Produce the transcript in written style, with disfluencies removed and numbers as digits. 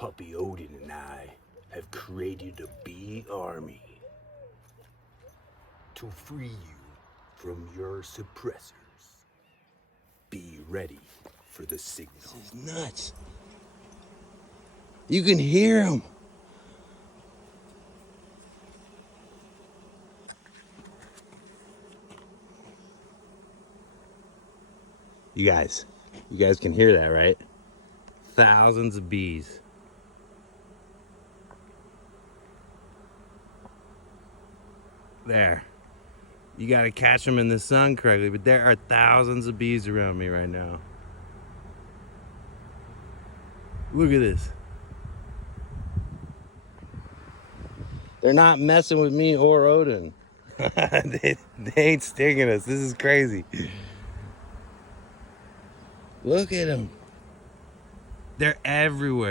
puppy Odin and I have created a bee army to free you from your suppressors. Be ready for the signal. This is nuts. You can hear them. You guys can hear that, right? Thousands of bees. There. You gotta catch them in the sun correctly, but there are thousands of bees around me right now. Look at this. They're not messing with me or Odin. they ain't stinging us. This is crazy. Look at them. They're everywhere.